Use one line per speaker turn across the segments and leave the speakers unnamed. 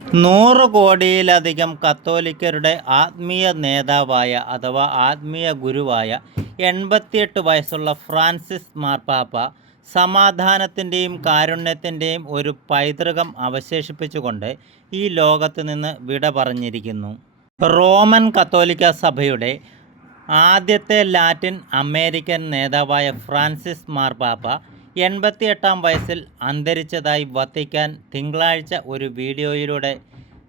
നൂറ് കോടിയിലധികം കത്തോലിക്കരുടെ ആത്മീയ നേതാവായ അഥവാ ആത്മീയ ഗുരുവായ എൺപത്തിയെട്ട് വയസ്സുള്ള ഫ്രാൻസിസ് മാർപ്പാപ്പ സമാധാനത്തിന്റെയും കാരുണ്യത്തിന്റെയും ഒരു പൈതൃകം അവശേഷിപ്പിച്ചുകൊണ്ട് ഈ ലോകത്ത് നിന്ന് വിട പറഞ്ഞിരിക്കുന്നു. റോമൻ കത്തോലിക്ക സഭയുടെ ആദ്യത്തെ ലാറ്റിൻ അമേരിക്കൻ നേതാവായ ഫ്രാൻസിസ് മാർപ്പാപ്പ എൺപത്തിയെട്ടാം വയസ്സിൽ അന്തരിച്ചതായി വത്തിക്കാൻ തിങ്കളാഴ്ച ഒരു വീഡിയോയിലൂടെ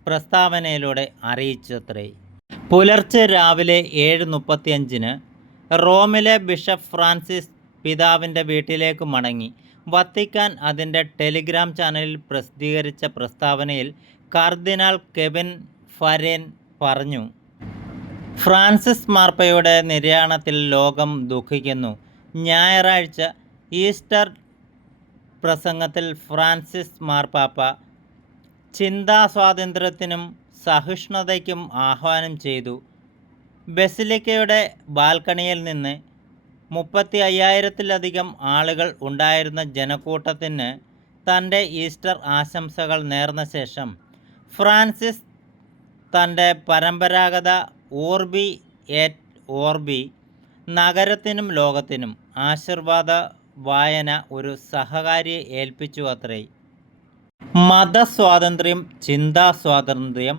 പ്രസ്താവനയിലൂടെ അറിയിച്ചത്രേ. പുലർച്ചെ രാവിലെ ഏഴ് മുപ്പത്തിയഞ്ചിന് റോമിലെ ബിഷപ്പ് ഫ്രാൻസിസ് പിതാവിന്റെ വീട്ടിലേക്ക് മടങ്ങി. വത്തിക്കാൻ അതിന്റെ ടെലിഗ്രാം ചാനലിൽ പ്രസിദ്ധീകരിച്ച പ്രസ്താവനയിൽ കർദിനാൾ കെവിൻ ഫരേൻ പറഞ്ഞു ഫ്രാൻസിസ് മാർപ്പയുടെ നിര്യാണത്തിൽ ലോകം ദുഃഖിക്കുന്നു. ഞായറാഴ്ച ഈസ്റ്റർ പ്രസംഗത്തിൽ ഫ്രാൻസിസ് മാർപ്പാപ്പ ചിന്താ സ്വാതന്ത്ര്യത്തിനും സഹിഷ്ണുതയ്ക്കും ആഹ്വാനം ചെയ്തു. ബസിലിക്കയുടെ ബാൽക്കണിയിൽ നിന്ന് മുപ്പത്തി അയ്യായിരത്തിലധികം ആളുകൾ ഉണ്ടായിരുന്ന ജനക്കൂട്ടത്തിന് തന്റെ ഈസ്റ്റർ ആശംസകൾ നേർന്ന ശേഷം ഫ്രാൻസിസ് തന്റെ പരമ്പരാഗത ഓർബി എറ്റ് ഓർബി നഗരത്തിനും ലോകത്തിനും ആശീർവാദ വായന ഒരു സഹകാരിയെ ഏൽപ്പിച്ചു അത്രേ. മതസ്വാതന്ത്ര്യം ചിന്താ സ്വാതന്ത്ര്യം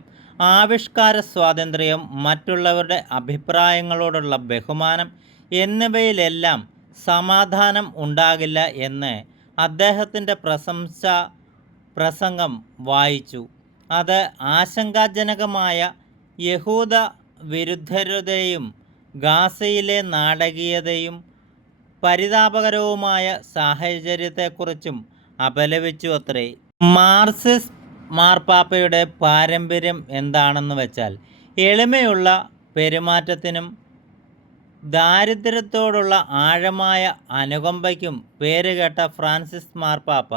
ആവിഷ്കാര സ്വാതന്ത്ര്യം മറ്റുള്ളവരുടെ അഭിപ്രായങ്ങളോടുള്ള ബഹുമാനം എന്നിവയിലെല്ലാം സമാധാനം ഉണ്ടാകില്ല എന്ന് അദ്ദേഹത്തിന്റെ പ്രശംസ പ്രസംഗം വായിച്ചു. അത് ആശങ്കാജനകമായ യഹൂദ വിരുദ്ധരുടെയും ഗാസയിലെ നാടകീയതയും പരിതാപകരവുമായ സാഹചര്യത്തെക്കുറിച്ചും അപലപിച്ചു അത്രേ. മാർസിസ് മാർപ്പാപ്പയുടെ പാരമ്പര്യം എന്താണെന്ന് വെച്ചാൽ എളിമയുള്ള പെരുമാറ്റത്തിനും ദാരിദ്ര്യത്തോടുള്ള ആഴമായ അനുകമ്പയ്ക്കും പേരുകേട്ട ഫ്രാൻസിസ് മാർപ്പാപ്പ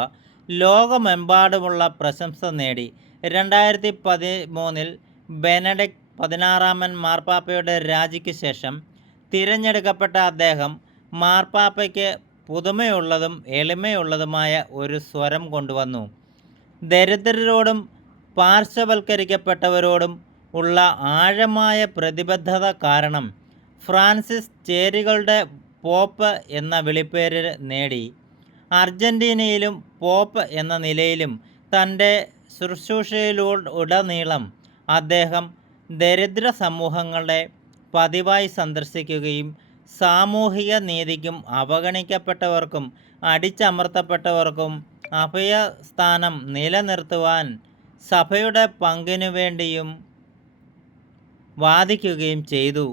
ലോകമെമ്പാടുമുള്ള പ്രശംസ നേടി. രണ്ടായിരത്തി പതിമൂന്നിൽ ബെനഡിക് പതിനാറാമൻ മാർപ്പാപ്പയുടെ രാജിക്ക് ശേഷം തിരഞ്ഞെടുക്കപ്പെട്ട അദ്ദേഹം മാർപ്പാപ്പയ്ക്ക് പുതുമയുള്ളതും എളിമയുള്ളതുമായ ഒരു സ്വരം കൊണ്ടുവന്നു. ദരിദ്രരോടും പാർശ്വവൽക്കരിക്കപ്പെട്ടവരോടും ഉള്ള ആഴമായ പ്രതിബദ്ധത കാരണം ഫ്രാൻസിസ് ചേരികളുടെ പോപ്പ് എന്ന വിളിപ്പേര് നേടി. അർജന്റീനയിലും പോപ്പ് എന്ന നിലയിലും തന്റെ ശുശ്രൂഷയിലുടനീളം അദ്ദേഹം ദരിദ്ര സമൂഹങ്ങളെ പതിവായി സന്ദർശിക്കുകയും സാമൂഹിക നീതിക്കും അവഗണിക്കപ്പെട്ടവർക്കും അടിച്ചമർത്തപ്പെട്ടവർക്കും അഭയസ്ഥാനം നിലനിർത്തുവാൻ സഭയുടെ പങ്കിനു വേണ്ടിയും വാദിക്കുകയും ചെയ്തു.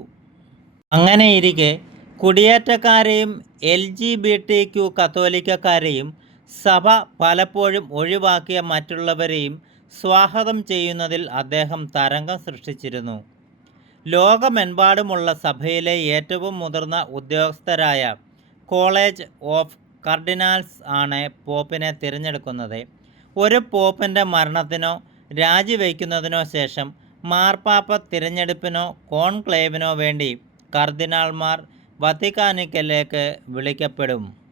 അങ്ങനെയിരിക്കെ കുടിയേറ്റക്കാരെയും L G B T Q കത്തോലിക്കക്കാരെയും സഭ പലപ്പോഴും ഒഴിവാക്കിയ മറ്റുള്ളവരെയും സ്വാഗതം ചെയ്യുന്നതിൽ അദ്ദേഹം തരംഗം സൃഷ്ടിച്ചിരുന്നു. ലോകമെമ്പാടുമുള്ള സഭയിലെ ഏറ്റവും മുതിർന്ന ഉദ്യോഗസ്ഥരായ കോളേജ് ഓഫ് കർഡിനാൽസ് ആണ് പോപ്പിനെ തിരഞ്ഞെടുക്കുന്നത്. ഒരു പോപ്പിന്റെ മരണത്തിനോ രാജിവയ്ക്കുന്നതിനോ ശേഷം മാർപ്പാപ്പ തിരഞ്ഞെടുപ്പിനോ കോൺക്ലേവിനോ വേണ്ടി കർദിനാൾമാർ വത്തിക്കാനിക്കലേക്ക് വിളിക്കപ്പെടും.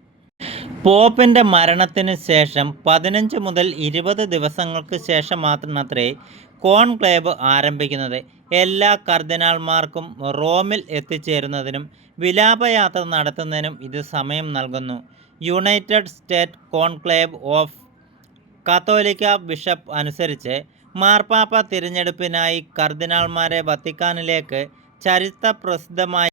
പോപ്പിന്റെ മരണത്തിന് ശേഷം പതിനഞ്ച് മുതൽ ഇരുപത് ദിവസങ്ങൾക്ക് ശേഷം മാത്രമത്രേ കോൺക്ലേവ് ആരംഭിക്കുന്നത്. എല്ലാ കർദിനാൾമാർക്കും റോമിൽ എത്തിച്ചേരുന്നതിനും വിലാപയാത്ര നടത്തുന്നതിനും ഇത് സമയം നൽകുന്നു. യുണൈറ്റഡ് സ്റ്റേറ്റ് കോൺക്ലേവ് ഓഫ് കത്തോലിക്ക ബിഷപ്പ് അനുസരിച്ച് മാർപ്പാപ്പ തിരഞ്ഞെടുപ്പിനായി കർദിനാൾമാരെ വത്തിക്കാനിലേക്ക് ചരിത്ര പ്രസിദ്ധമായ